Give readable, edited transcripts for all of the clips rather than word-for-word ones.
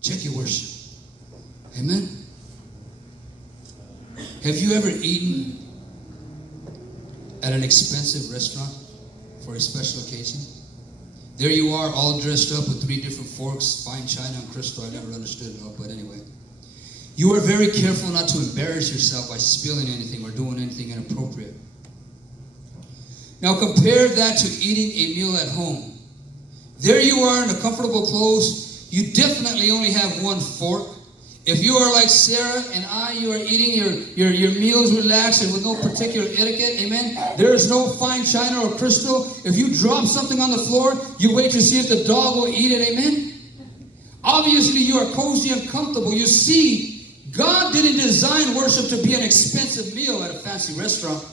Check your worship. Amen. Have you ever eaten at an expensive restaurant for a special occasion? There you are, all dressed up with 3 different forks, fine china and crystal. I never understood it all, but anyway. You are very careful not to embarrass yourself by spilling anything or doing anything inappropriate. Now compare that to eating a meal at home. There you are in the comfortable clothes. You definitely only have 1 fork. If you are like Sarah and I, you are eating your meals relaxed and with no particular etiquette, amen? There is no fine china or crystal. If you drop something on the floor, you wait to see if the dog will eat it, amen? Obviously, you are cozy and comfortable. You see, God didn't design worship to be an expensive meal at a fancy restaurant.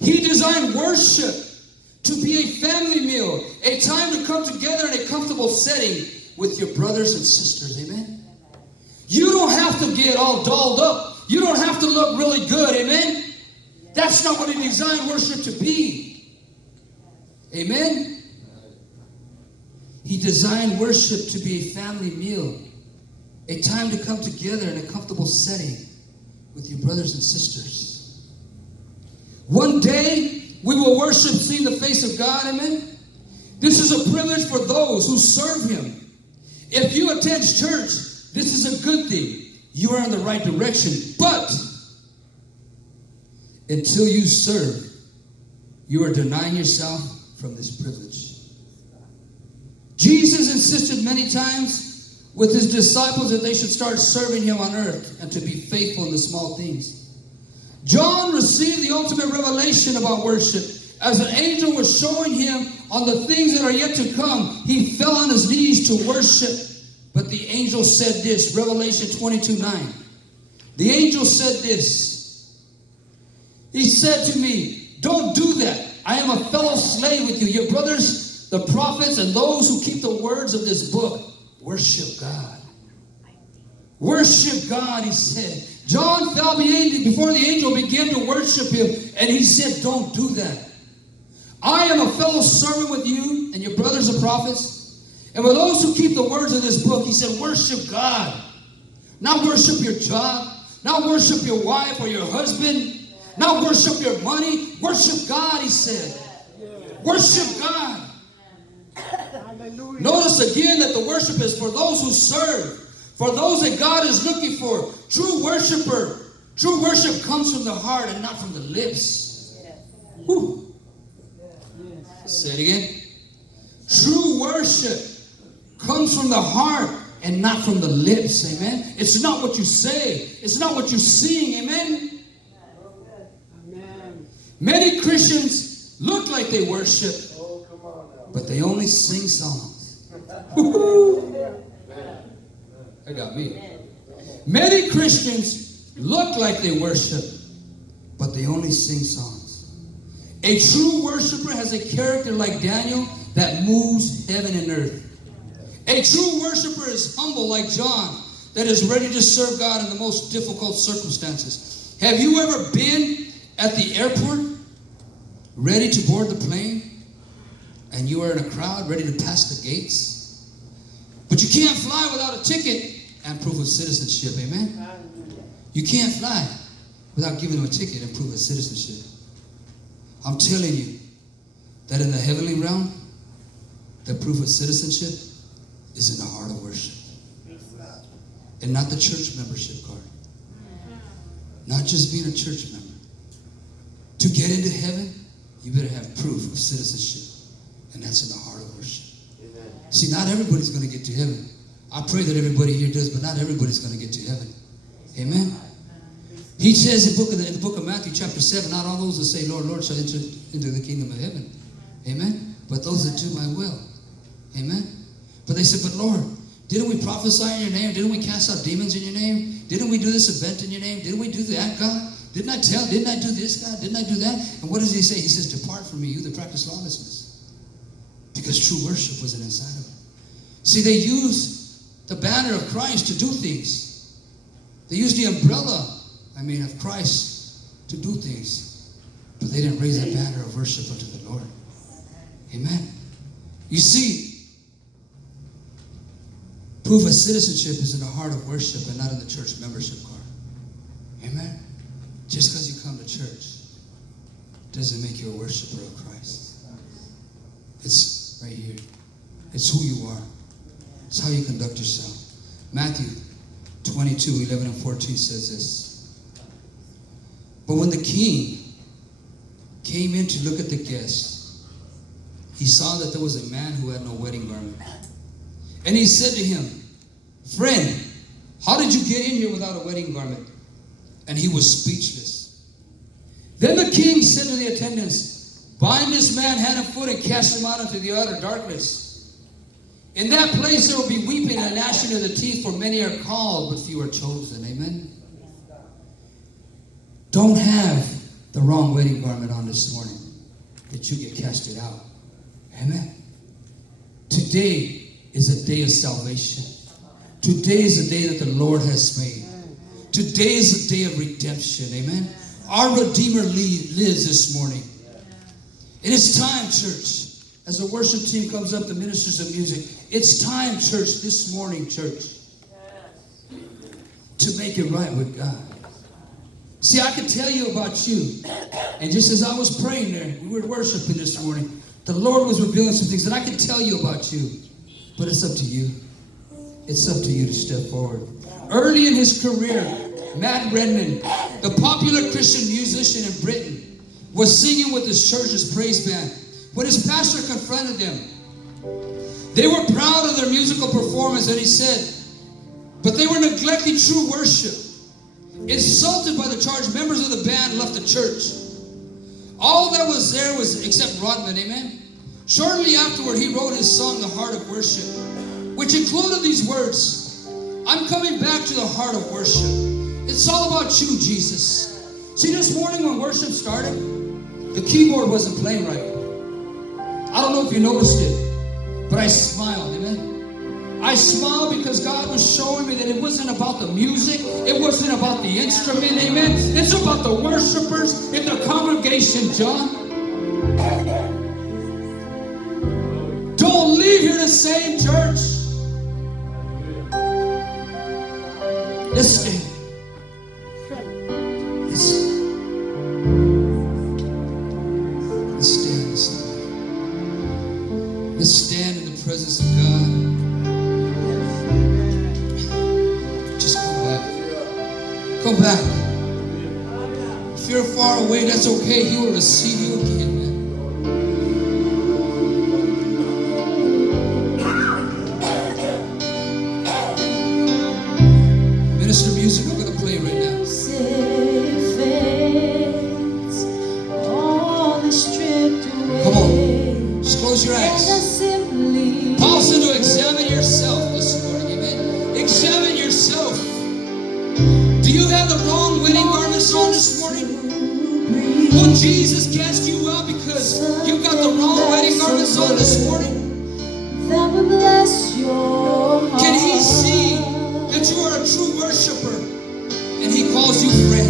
He designed worship to be a family meal, a time to come together in a comfortable setting with your brothers and sisters, amen? You don't have to get all dolled up. You don't have to look really good, amen? That's not what He designed worship to be. Amen? He designed worship to be a family meal, a time to come together in a comfortable setting with your brothers and sisters. One day, we will worship seeing the face of God, amen? This is a privilege for those who serve Him. If you attend church, this is a good thing. You are in the right direction. But until you serve, you are denying yourself from this privilege. Jesus insisted many times with His disciples that they should start serving Him on earth and to be faithful in the small things. John received the ultimate revelation about worship. As an angel was showing him on the things that are yet to come, he fell on his knees to worship. But the angel said this, Revelation 22:9. The angel said this. He said to me, don't do that. I am a fellow slave with you. Your brothers, the prophets, and those who keep the words of this book, worship God. Worship God, he said. John fell before the angel began to worship him, and he said, don't do that. I am a fellow servant with you and your brothers the prophets. And for those who keep the words of this book, he said, worship God. Not worship your job. Not worship your wife or your husband. Not worship your money. Worship God, he said. Worship God. Notice again that the worship is for those who serve. For those that God is looking for. True worship comes from the heart and not from the lips. Whew. Say it again. True worship comes from the heart and not from the lips, amen? It's not what you say. It's not what you sing, amen? Amen. Many Christians look like they worship, but they only sing songs. That got me. Many Christians look like they worship, but they only sing songs. A true worshiper has a character like Daniel that moves heaven and earth. A true worshiper is humble like John, that is ready to serve God in the most difficult circumstances. Have you ever been at the airport, ready to board the plane, and you are in a crowd ready to pass the gates? But you can't fly without a ticket and proof of citizenship, amen? You can't fly without giving them a ticket and proof of citizenship. I'm telling you that in the heavenly realm, the proof of citizenship is in the heart of worship. And not the church membership card. Not just being a church member. To get into heaven, you better have proof of citizenship. And that's in the heart of worship. Amen. See, not everybody's going to get to heaven. I pray that everybody here does, but not everybody's going to get to heaven. Amen? He says in the book of Matthew chapter 7, not all those that say, Lord, Lord, shall enter into the kingdom of heaven. Amen? But those that do my will. Amen? But they said, but Lord, didn't we prophesy in your name? Didn't we cast out demons in your name? Didn't we do this event in your name? Didn't we do that, God? Didn't I do this, God? Didn't I do that? And what does he say? He says, depart from me, you that practice lawlessness. Because true worship wasn't inside of them. See, they used the banner of Christ to do things. They used the umbrella, of Christ to do things. But they didn't raise the banner of worship unto the Lord. Amen. You see, Proof of citizenship is in the heart of worship and not in the church membership card. Amen? Just because you come to church doesn't make you a worshiper of Christ. It's right here. It's who you are. It's how you conduct yourself. Matthew 22:11-14 says this. But when the king came in to look at the guests, he saw that there was a man who had no wedding garment. And he said to him, "Friend, how did you get in here without a wedding garment?" And he was speechless. Then the king said to the attendants, "Bind this man hand and foot and cast him out into the utter darkness. In that place there will be weeping and gnashing of the teeth, for many are called, but few are chosen." Amen? Don't have the wrong wedding garment on this morning that you get casted out. Amen? Today is a day of salvation. Today is a day that the Lord has made. Today is a day of redemption. Amen? Our Redeemer lives this morning. And it's time, church. As the worship team comes up, the ministers of music, it's time, church, this morning, church, to make it right with God. See, I can tell you about you. And just as I was praying there, we were worshiping this morning, the Lord was revealing some things that I can tell you about you. But it's up to you. It's up to you to step forward. Early in his career, Matt Redman, the popular Christian musician in Britain, was singing with his church's praise band when his pastor confronted them. They were proud of their musical performance, and he said, but they were neglecting true worship. Insulted by the charge, members of the band left the church. All that was there was, except Rodman, amen? Shortly afterward, he wrote his song, The Heart of Worship, which included these words, "I'm coming back to the heart of worship. It's all about you, Jesus." See, this morning when worship started, the keyboard wasn't playing right. I don't know if you noticed it, but I smiled, amen? I smiled because God was showing me that it wasn't about the music, it wasn't about the instrument, amen? It's about the worshipers in the congregation, John. Don't leave here the same, church. Let's stand. Let's stand. Let's stand in the presence of God. Just come back. Come back. If you're far away, that's okay. He will receive you again, man. Minister music, I'm going to play right now. Come on. Just close your eyes. Paul said to examine yourself this morning, amen? Examine yourself. Do you have the wrong wedding garments on this morning? Will Jesus cast you out because you got the wrong wedding garments on this morning? Can he see that you are a true worshiper and he calls you friend?